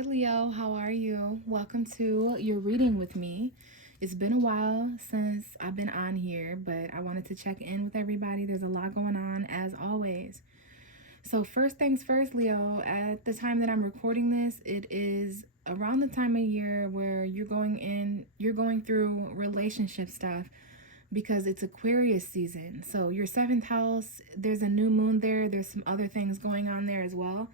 Hi Leo, how are you? Welcome to your reading with me. It's been a while since I've been on here, but I wanted to check in with everybody. There's a lot going on as always. So first things first, Leo, at the time that I'm recording this, it is around the time of year where you're going through relationship stuff because it's Aquarius season. So your seventh house, there's a new moon there. There's some other things going on there as well.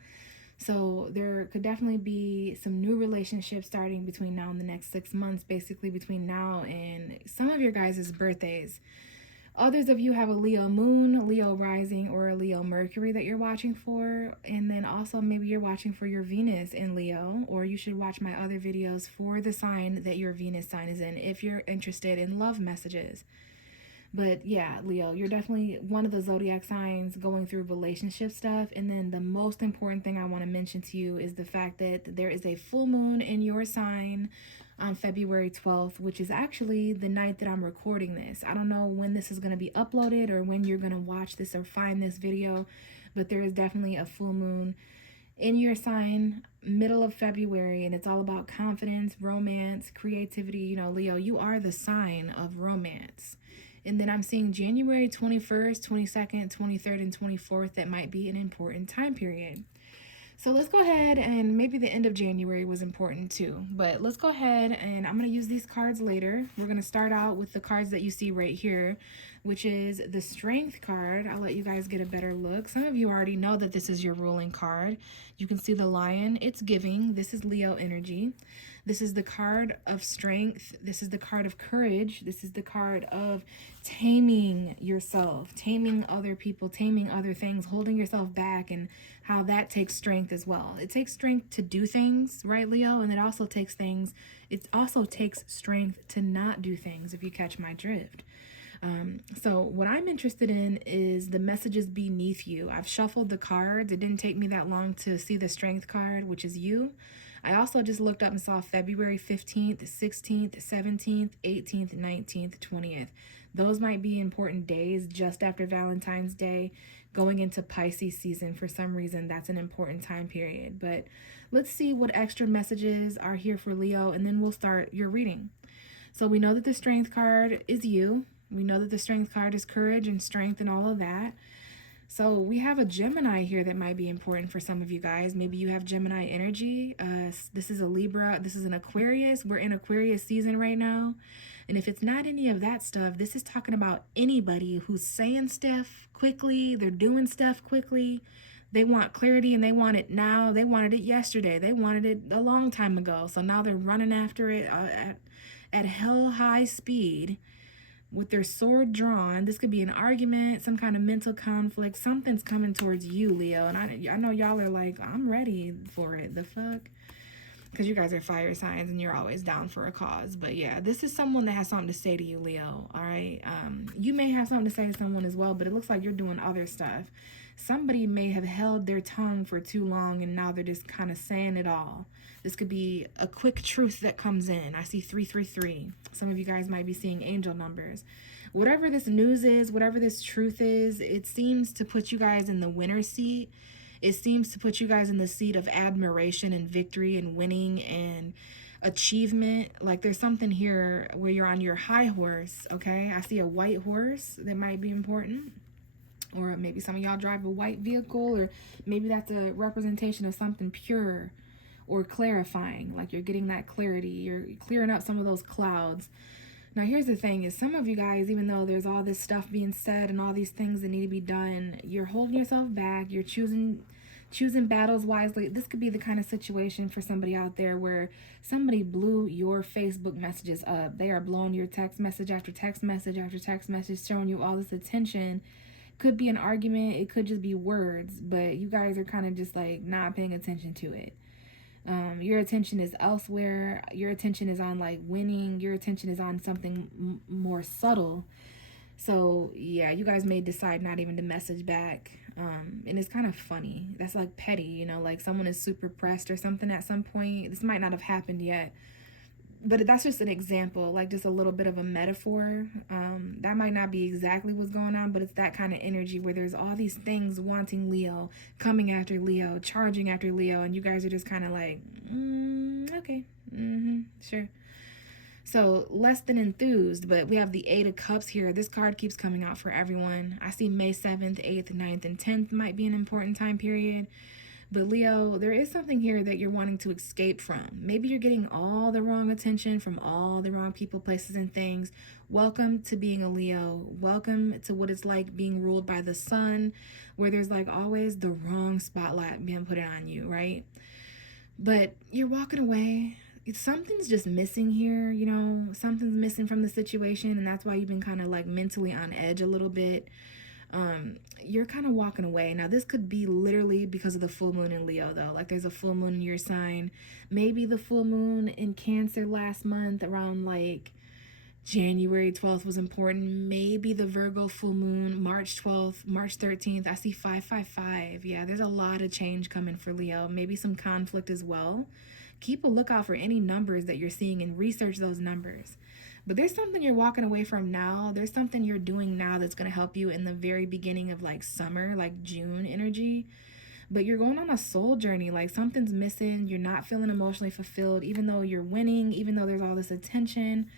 So there could definitely be some new relationships starting between now and the next 6 months, basically between now and some of your guys' birthdays. Others of you have a Leo moon, Leo rising, or a Leo Mercury that you're watching for. And then also maybe you're watching for your Venus in Leo, or you should watch my other videos for the sign that your Venus sign is in if you're interested in love messages. But yeah, Leo, you're definitely one of the zodiac signs going through relationship stuff. And then the most important thing I want to mention to you is the fact that there is a full moon in your sign on February 12th, which is actually the night that I'm recording this. I don't know when this is going to be uploaded or when you're going to watch this or find this video, but there is definitely a full moon in your sign middle of February, and it's all about confidence, romance, creativity. You know, Leo, you are the sign of romance. And then I'm seeing January 21st, 22nd, 23rd, and 24th. That might be an important time period. So let's go ahead, and maybe the end of January was important too. But let's go ahead, and I'm going to use these cards later. We're going to start out with the cards that you see right here, which is the Strength card. I'll let you guys get a better look. Some of you already know that this is your ruling card. You can see the lion. It's giving. This is Leo energy. This is the card of strength. This is the card of courage. This is the card of taming yourself, taming other people, taming other things, holding yourself back, and how that takes strength as well. It takes strength to do things, right, Leo? And it also takes strength to not do things, if you catch my drift. So what I'm interested in is the messages beneath you. I've shuffled the cards. It didn't take me that long to see the Strength card, which is you. I also just looked up and saw February 15th, 16th, 17th, 18th, 19th, 20th. Those might be important days just after Valentine's Day, going into Pisces season. For some reason, that's an important time period. But let's see what extra messages are here for Leo, and then we'll start your reading. So we know that the Strength card is you. We know that the Strength card is courage and strength and all of that. So we have a Gemini here that might be important for some of you guys. Maybe you have Gemini energy. This is a Libra. This is an Aquarius. We're in Aquarius season right now. And if it's not any of that stuff, this is talking about anybody who's saying stuff quickly. They're doing stuff quickly. They want clarity and they want it now. They wanted it yesterday. They wanted it a long time ago. So now they're running after it at hell high speed with their sword drawn. This could be an argument, some kind of mental conflict. Something's coming towards you, Leo. And I know y'all are like, I'm ready for it. The fuck? Because you guys are fire signs and you're always down for a cause. But yeah, this is someone that has something to say to you, Leo. All right. You may have something to say to someone as well, but it looks like you're doing other stuff. Somebody may have held their tongue for too long and now they're just kind of saying it all. This could be a quick truth that comes in. I see 333. Some of you guys might be seeing angel numbers. Whatever this news is, whatever this truth is, it seems to put you guys in the winner's seat. It seems to put you guys in the seat of admiration and victory and winning and achievement. Like there's something here where you're on your high horse, okay? I see a white horse that might be important. Or maybe some of y'all drive a white vehicle, or maybe that's a representation of something pure or clarifying. Like you're getting that clarity. You're clearing up some of those clouds. Now, here's the thing is some of you guys, even though there's all this stuff being said and all these things that need to be done, you're holding yourself back. You're choosing battles wisely. This could be the kind of situation for somebody out there where somebody blew your Facebook messages up. They are blowing your text message after text message after text message, showing you all this attention. Could be an argument. It could just be words, but you guys are kind of just like not paying attention to it. Your attention is elsewhere. Your attention is on like winning. Your attention is on something more subtle. So yeah, you guys may decide not even to message back. And it's kind of funny. That's like petty, you know, like someone is super pressed or something at some point. This might not have happened yet, But that's just an example, like just a little bit of a metaphor. That might not be exactly what's going on, but it's that kind of energy where there's all these things wanting Leo, coming after Leo, charging after Leo, and you guys are just kind of like, okay, sure. So less than enthused, but we have the Eight of Cups here. This card keeps coming out for everyone. I see May 7th, 8th, 9th, and 10th might be an important time period. But Leo, there is something here that you're wanting to escape from. Maybe you're getting all the wrong attention from all the wrong people, places, and things. Welcome to being a Leo. Welcome to what it's like being ruled by the sun, where there's like always the wrong spotlight being put on you, right? But you're walking away. Something's just missing here, you know, something's missing from the situation, and that's why you've been kind of like mentally on edge a little bit. You're kind of walking away. Now, this could be literally because of the full moon in Leo, though. Like, there's a full moon in your sign. Maybe the full moon in Cancer last month around like January 12th was important. Maybe the Virgo full moon, March 12th, March 13th. I see 555. Yeah, there's a lot of change coming for Leo. Maybe some conflict as well. Keep a lookout for any numbers that you're seeing and research those numbers. But there's something you're walking away from now. There's something you're doing now that's going to help you in the very beginning of like summer, like June energy. But you're going on a soul journey. Like something's missing. You're not feeling emotionally fulfilled, even though you're winning, even though there's all this attention.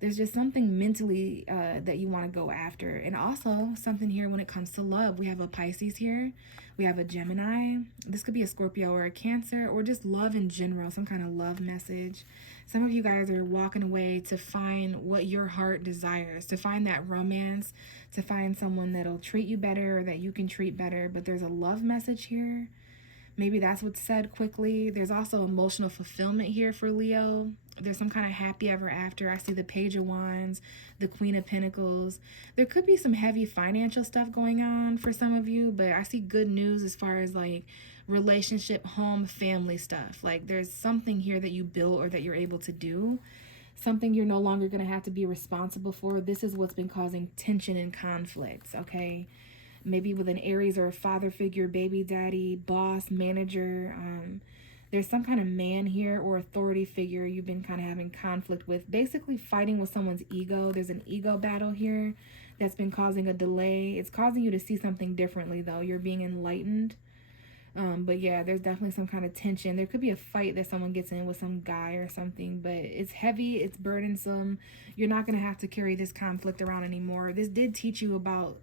There's just something mentally that you want to go after. And also something here when it comes to love. We have a Pisces here. We have a Gemini. This could be a Scorpio or a Cancer, or just love in general, some kind of love message. Some of you guys are walking away to find what your heart desires, to find that romance, to find someone that'll treat you better or that you can treat better. But there's a love message here. Maybe that's what's said quickly. There's also emotional fulfillment here for Leo. There's some kind of happy ever after. I see the Page of Wands, the Queen of Pentacles. There could be some heavy financial stuff going on for some of you, but I see good news as far as like relationship, home, family stuff. Like there's something here that you built or that you're able to do. Something you're no longer going to have to be responsible for. This is what's been causing tension and conflicts, okay? Maybe with an Aries or a father figure, baby daddy, boss, manager. There's some kind of man here or authority figure you've been kind of having conflict with, basically fighting with someone's ego. There's an ego battle here that's been causing a delay. It's causing you to see something differently, though. You're being enlightened. But yeah, there's definitely some kind of tension. There could be a fight that someone gets in with some guy or something, but it's heavy, it's burdensome. You're not going to have to carry this conflict around anymore. This did teach you about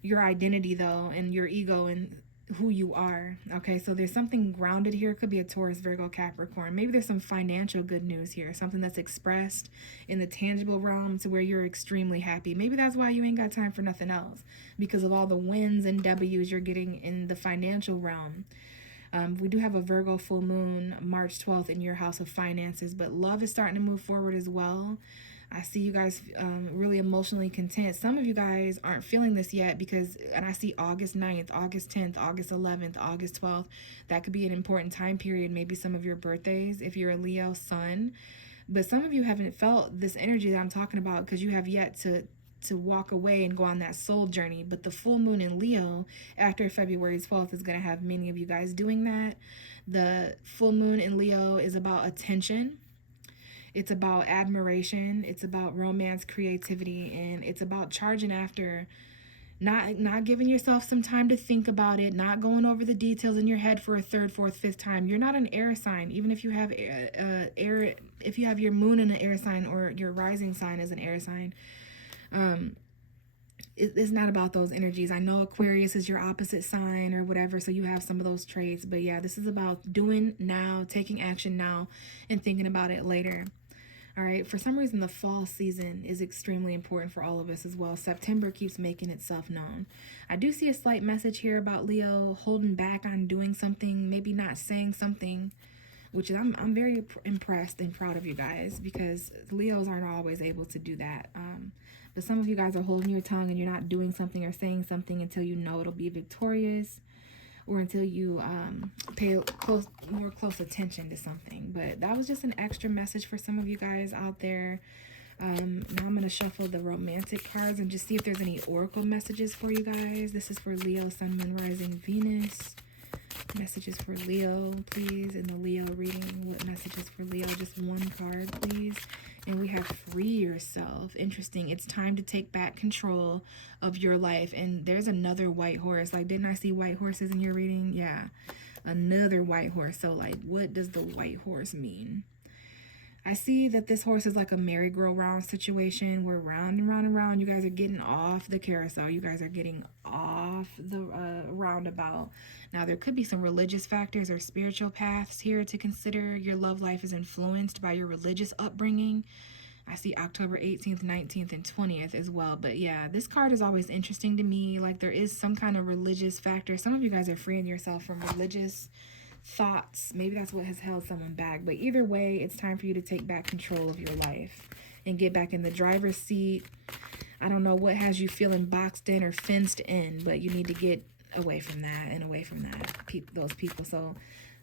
your identity, though, and your ego and who you are. Okay, so there's something grounded here. It could be a Taurus, Virgo, Capricorn. Maybe there's some financial good news here, something that's expressed in the tangible realm to where you're extremely happy. Maybe that's why you ain't got time for nothing else, because of all the wins and W's you're getting in the financial realm. We do have a Virgo full moon March 12th in your house of finances, but love is starting to move forward as well. I see you guys really emotionally content. Some of you guys aren't feeling this yet and I see August 9th, August 10th, August 11th, August 12th. That could be an important time period, maybe some of your birthdays if you're a Leo sun. But some of you haven't felt this energy that I'm talking about because you have yet to walk away and go on that soul journey. But the full moon in Leo after February 12th is going to have many of you guys doing that. The full moon in Leo is about attention. It's about admiration. It's about romance, creativity, and it's about charging after, not giving yourself some time to think about it, not going over the details in your head for a third, fourth, fifth time. You're not an air sign, even if you have air, if you have your moon in an air sign or your rising sign is an air sign. It's not about those energies. I know Aquarius is your opposite sign or whatever, so you have some of those traits. But yeah, this is about doing now, taking action now, and thinking about it later. All right, for some reason, the fall season is extremely important for all of us as well. September keeps making itself known. I do see a slight message here about Leo holding back on doing something, maybe not saying something, which I'm very impressed and proud of you guys, because Leos aren't always able to do that. But some of you guys are holding your tongue and you're not doing something or saying something until you know it'll be victorious, or until you pay more close attention to something. But that was just an extra message for some of you guys out there. Now I'm going to shuffle the romantic cards and just see if there's any oracle messages for you guys. This is for Leo, Sun, Moon, Rising, Venus. Messages for Leo, please. In the Leo reading, what messages for Leo? Just one card, please. And we have free yourself. Interesting. It's time to take back control of your life. And there's another white horse. Like, didn't I see white horses in your reading? Yeah. Another white horse. So, like, what does the white horse mean? I see that this horse is like a merry-go-round situation where round and round and round you guys are getting off the carousel. You guys are getting off the roundabout. Now, there could be some religious factors or spiritual paths here to consider. Your love life is influenced by your religious upbringing. I see October 18th, 19th, and 20th as well. But yeah, this card is always interesting to me. Like, there is some kind of religious factor. Some of you guys are freeing yourself from religious thoughts. Maybe that's what has held someone back. But either way, it's time for you to take back control of your life and get back in the driver's seat. I don't know what has you feeling boxed in or fenced in, but you need to get away from that and away from those people. So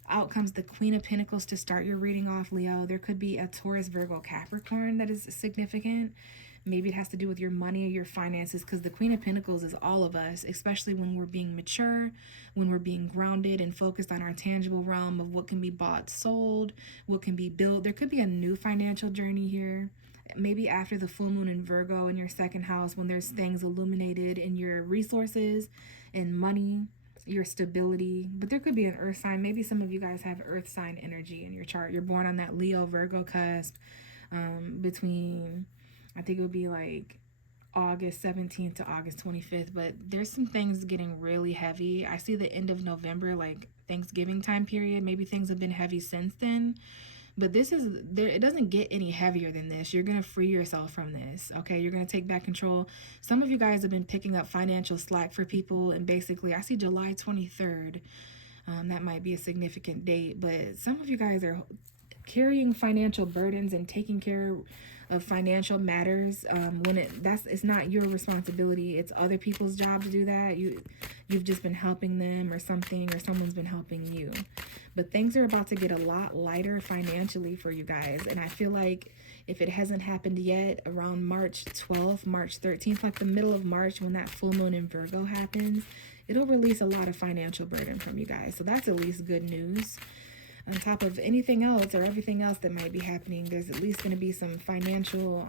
out comes the Queen of Pentacles to start your reading off, Leo. There could be a Taurus, Virgo, Capricorn that is significant. Maybe it has to do with your money or your finances, because the Queen of Pentacles is all of us, especially when we're being mature, when we're being grounded and focused on our tangible realm of what can be bought, sold, what can be built. There could be a new financial journey here. Maybe after the full moon in Virgo in your second house, when there's things illuminated in your resources and money, your stability. But there could be an earth sign. Maybe some of you guys have earth sign energy in your chart. You're born on that Leo Virgo cusp between, I think it would be like August 17th to August 25th. But there's some things getting really heavy. I see the end of November, like Thanksgiving time period. Maybe things have been heavy since then. But this is there. It doesn't get any heavier than this. You're going to free yourself from this. Okay. You're going to take back control. Some of you guys have been picking up financial slack for people. And basically, I see July 23rd. That might be a significant date. But some of you guys are carrying financial burdens and taking care of financial matters when it's not your responsibility. It's other people's job to do that. You've just been helping them or something, or someone's been helping you. But things are about to get a lot lighter financially for you guys. And I feel like if it hasn't happened yet, around March 12th, March 13th, like the middle of March, when that full moon in Virgo happens, it'll release a lot of financial burden from you guys. So that's at least good news. On top of anything else or everything else that might be happening, there's at least going to be some financial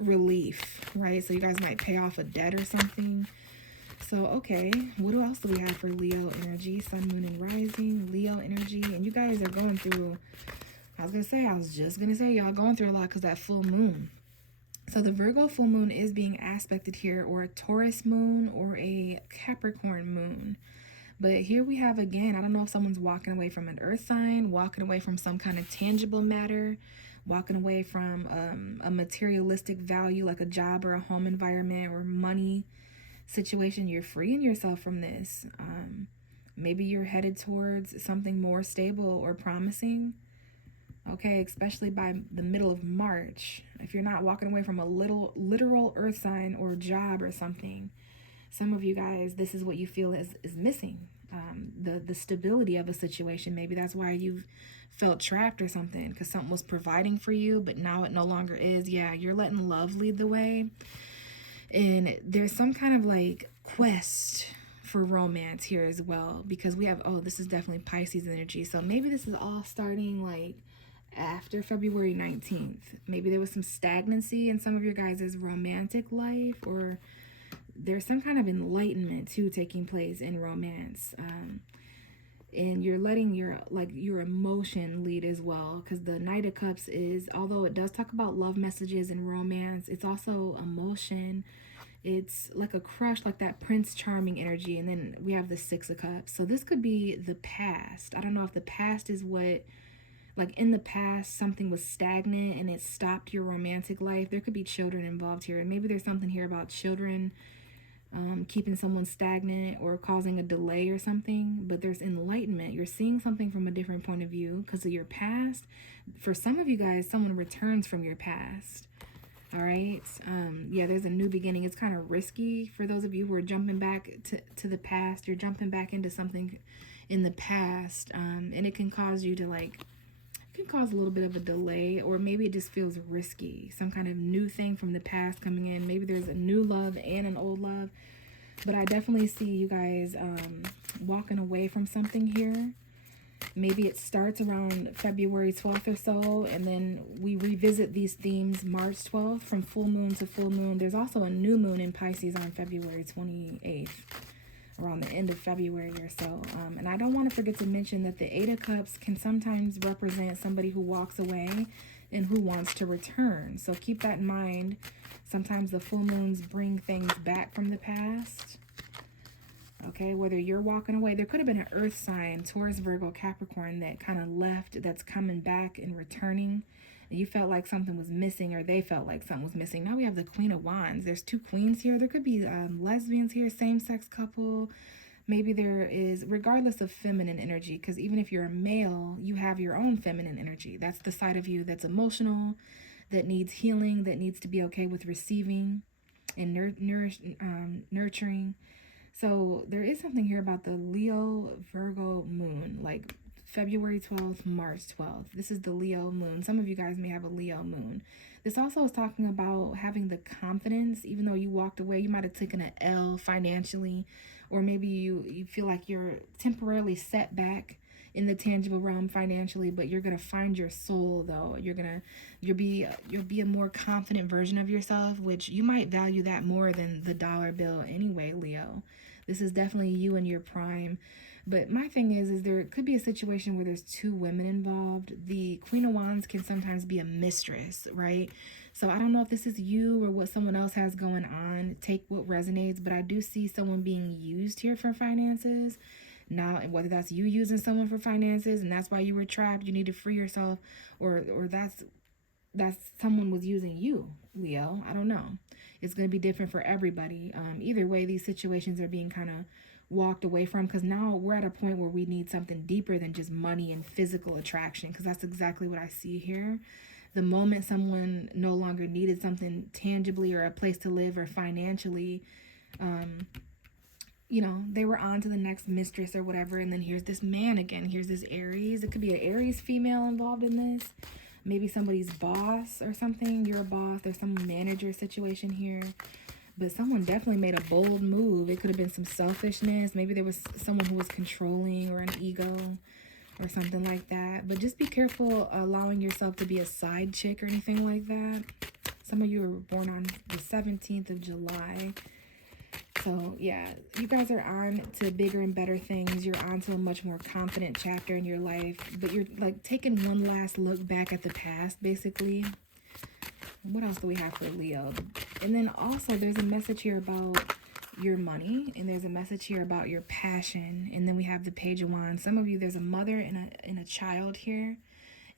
relief, right? So you guys might pay off a debt or something. So, okay, what else do we have for Leo energy? Sun, moon, and rising, Leo energy. And you guys are going through, I was just going to say, y'all going through a lot because that full moon. So the Virgo full moon is being aspected here, or a Taurus moon or a Capricorn moon. But here we have, again, I don't know if someone's walking away from an earth sign, walking away from some kind of tangible matter, walking away from a materialistic value like a job or a home environment or money situation. You're freeing yourself from this. Maybe you're headed towards something more stable or promising. Okay, especially by the middle of March. If you're not walking away from a literal earth sign or job or something, some of you guys, this is what you feel is missing. The stability of a situation. Maybe that's why you've felt trapped or something, because something was providing for you, but now it no longer is. Yeah, you're letting love lead the way. And there's some kind of like quest for romance here as well, because we have, this is definitely Pisces energy. So maybe this is all starting like after February 19th. Maybe there was some stagnancy in some of your guys' romantic life, or there's some kind of enlightenment too taking place in romance. And you're letting your emotion lead as well, because the Knight of Cups is, although it does talk about love messages and romance, it's also emotion. It's like a crush, like that Prince Charming energy. And then we have the Six of Cups. So this could be the past. I don't know if the past is what, like in the past, something was stagnant and it stopped your romantic life. There could be children involved here. And maybe there's something here about children keeping someone stagnant or causing a delay or something. But there's enlightenment. You're seeing something from a different point of view because of your past. For some of you guys, someone returns from your past. All right. Yeah, there's a new beginning. It's kind of risky for those of you who are jumping back to the past. You're jumping back into something in the past. And it can cause you to can cause a little bit of a delay, or maybe it just feels risky. Some kind of new thing from the past coming in. Maybe there's a new love and an old love. But I definitely see you guys walking away from something here. Maybe it starts around February 12th or so, and then we revisit these themes March 12th from full moon to full moon. There's also a new moon in Pisces on February 28th, around the end of February or so. And I don't want to forget to mention that the Eight of Cups can sometimes represent somebody who walks away and who wants to return. So keep that in mind. Sometimes the full moons bring things back from the past. Okay, whether you're walking away, there could have been an earth sign, Taurus, Virgo, Capricorn, that kind of left, that's coming back and returning. And you felt like something was missing, or they felt like something was missing. Now we have the Queen of Wands. There's two queens here. There could be lesbians here, same-sex couple. Maybe there is, regardless of feminine energy, because even if you're a male, you have your own feminine energy. That's the side of you that's emotional, that needs healing, that needs to be okay with receiving and nurturing. So there is something here about the Leo Virgo moon, like February 12th, March 12th. This is the Leo moon. Some of you guys may have a Leo moon. This also is talking about having the confidence, even though you walked away, you might have taken an L financially, or maybe you feel like you're temporarily set back in the tangible realm financially, but you're gonna find your soul though. You'll be a more confident version of yourself, which you might value that more than the dollar bill anyway, Leo. This is definitely you in your prime. But my thing is there could be a situation where there's two women involved. The Queen of Wands can sometimes be a mistress, right? So I don't know if this is you or what someone else has going on. Take what resonates, but I do see someone being used here for finances. Now, and whether that's you using someone for finances and that's why you were trapped, you need to free yourself, or that's someone was using you, Leo. I don't know. It's going to be different for everybody. Either way, these situations are being kind of walked away from, because now we're at a point where we need something deeper than just money and physical attraction, because that's exactly what I see here. The moment someone no longer needed something tangibly or a place to live or financially, they were on to the next mistress or whatever, and then here's this man again. Here's this Aries. It could be an Aries female involved in this. Maybe somebody's boss or something. You're a boss. There's some manager situation here. But someone definitely made a bold move. It could have been some selfishness. Maybe there was someone who was controlling, or an ego or something like that. But just be careful allowing yourself to be a side chick or anything like that. Some of you were born on the 17th of July. So yeah, you guys are on to bigger and better things. You're on to a much more confident chapter in your life, but you're like taking one last look back at the past, basically. What else do we have for Leo? And then also there's a message here about your money, and there's a message here about your passion. And then we have the Page of Wands. Some of you, there's a mother and a child here,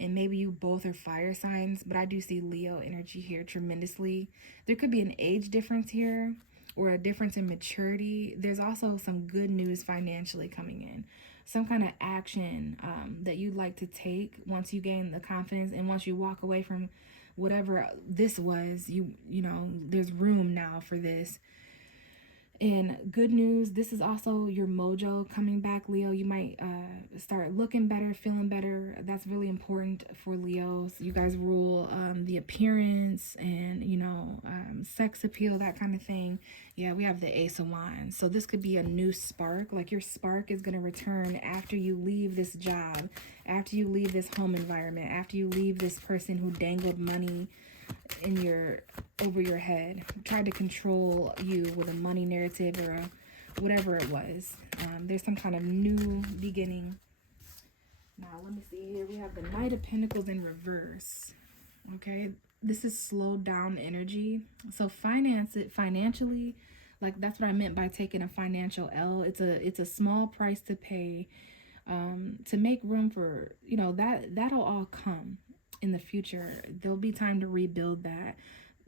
and maybe you both are fire signs, but I do see Leo energy here tremendously. There could be an age difference here, or a difference in maturity. There's also some good news financially coming in. Some kind of action that you'd like to take once you gain the confidence, and once you walk away from whatever this was, there's room now for this. And good news, this is also your mojo coming back, Leo. You might start looking better, feeling better. That's really important for Leos. You guys rule the appearance and, sex appeal, that kind of thing. Yeah, we have the Ace of Wands. So this could be a new spark. Like your spark is going to return after you leave this job, after you leave this home environment, after you leave this person who dangled money over your head, tried to control you with a money narrative or whatever it was. There's some kind of new beginning. Now let me see here. We have the Knight of Pentacles in reverse. Okay, this is slowed down energy. So financially, like that's what I meant by taking a financial L. It's a small price to pay to make room for that'll all come in the future. There'll be time to rebuild that.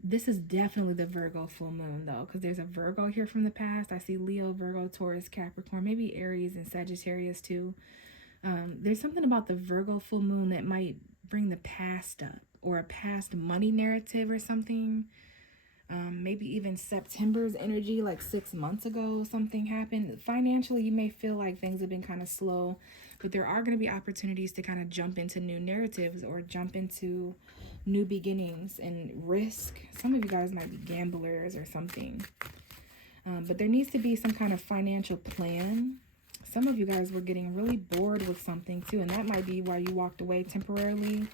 This is definitely the Virgo full moon though, because there's a Virgo here from the past. I see Leo, Virgo, Taurus, Capricorn, maybe Aries and Sagittarius too. There's something about the Virgo full moon that might bring the past up, or a past money narrative or something. Maybe even September's energy, like 6 months ago, something happened. Financially, you may feel like things have been kind of slow, but there are going to be opportunities to kind of jump into new narratives or jump into new beginnings and risk. Some of you guys might be gamblers or something. But there needs to be some kind of financial plan. Some of you guys were getting really bored with something too, and that might be why you walked away temporarily.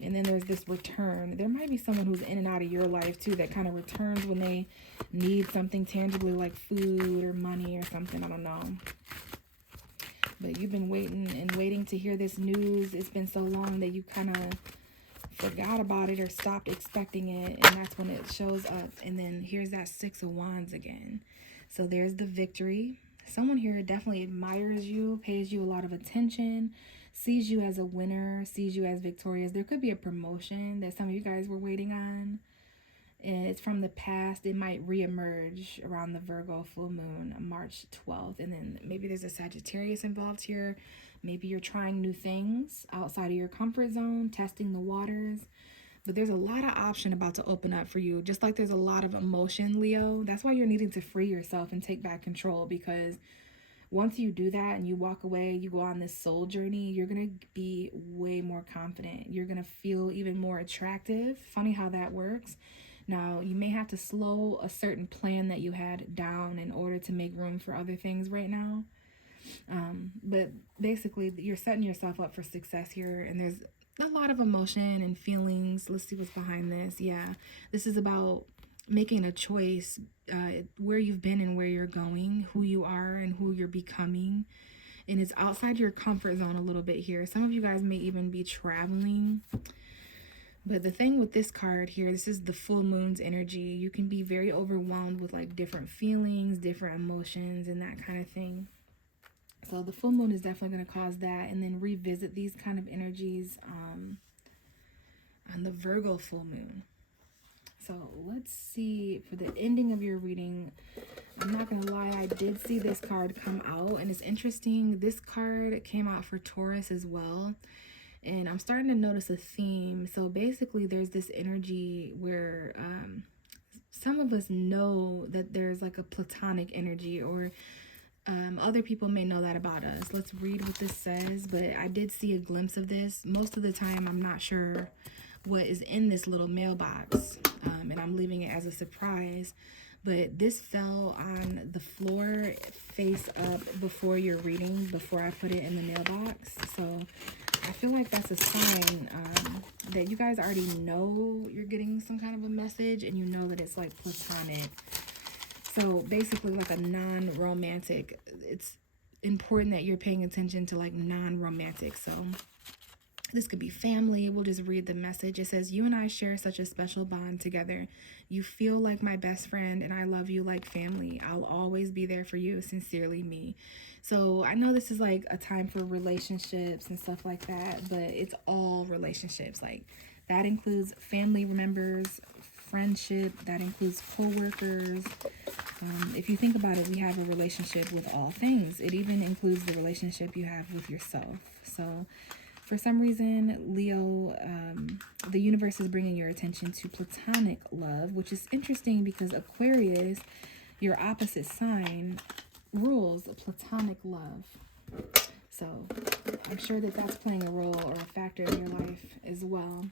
And then there's this return. There might be someone who's in and out of your life too that kind of returns when they need something tangibly, like food or money or something. I don't know. But you've been waiting and waiting to hear this news. It's been so long that you kind of forgot about it or stopped expecting it, and that's when it shows up. And then here's that Six of Wands again. So there's the victory. Someone here definitely admires you, pays you a lot of attention, sees you as a winner, sees you as victorious. There could be a promotion that some of you guys were waiting on, and it's from the past. It might reemerge around the Virgo full moon, March 12th. And then maybe there's a Sagittarius involved here. Maybe you're trying new things outside of your comfort zone, testing the waters. But there's a lot of option about to open up for you, just like there's a lot of emotion, Leo. That's why you're needing to free yourself and take back control, because once you do that and you walk away, you go on this soul journey, you're going to be way more confident. You're going to feel even more attractive. Funny how that works. Now, you may have to slow a certain plan that you had down in order to make room for other things right now. But basically, you're setting yourself up for success here, and there's a lot of emotion and feelings. Let's see what's behind this. Yeah, this is about making a choice, where you've been and where you're going, who you are and who you're becoming. And it's outside your comfort zone a little bit here. Some of you guys may even be traveling. But the thing with this card here, this is the full moon's energy. You can be very overwhelmed with like different feelings, different emotions, and that kind of thing. So the full moon is definitely going to cause that, and then revisit these kind of energies on the Virgo full moon. So let's see for the ending of your reading. I'm not going to lie, I did see this card come out, and it's interesting. This card came out for Taurus as well, and I'm starting to notice a theme. So basically there's this energy where some of us know that there's like a platonic energy, or other people may know that about us. Let's read what this says, but I did see a glimpse of this. Most of the time, I'm not sure what is in this little mailbox, and I'm leaving it as a surprise. But this fell on the floor face up before your reading, before I put it in the mailbox. So I feel like that's a sign that you guys already know you're getting some kind of a message, and you know that it's like platonic. So basically like a non-romantic. It's important that you're paying attention to like non-romantic. So this could be family. We'll just read the message. It says, you and I share such a special bond together. You feel like my best friend, and I love you like family. I'll always be there for you. Sincerely, me. So I know this is like a time for relationships and stuff like that, but it's all relationships. Like that includes family members, friendship, that includes co-workers. If you think about it, we have a relationship with all things. It even includes the relationship you have with yourself. So for some reason, Leo, the universe is bringing your attention to platonic love, which is interesting because Aquarius, your opposite sign, rules platonic love. So I'm sure that that's playing a role or a factor in your life as well.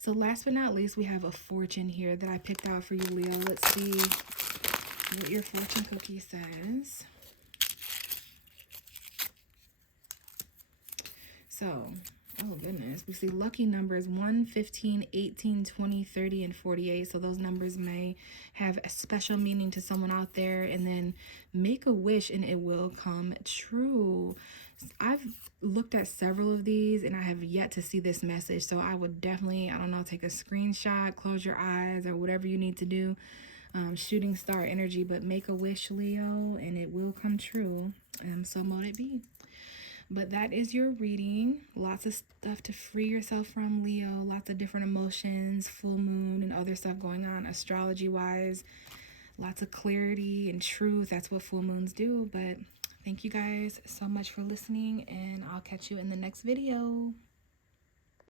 So last but not least, we have a fortune here that I picked out for you, Leo. Let's see what your fortune cookie says. So, oh goodness, we see lucky numbers 1, 15, 18, 20, 30, and 48. So those numbers may have a special meaning to someone out there. And then make a wish and it will come true. I've looked at several of these and I have yet to see this message. So I would definitely, I don't know, take a screenshot, close your eyes, or whatever you need to do. Shooting star energy, but make a wish, Leo, and it will come true. So mote it be. But that is your reading. Lots of stuff to free yourself from, Leo. Lots of different emotions, full moon, and other stuff going on astrology-wise. Lots of clarity and truth. That's what full moons do. But thank you guys so much for listening, and I'll catch you in the next video.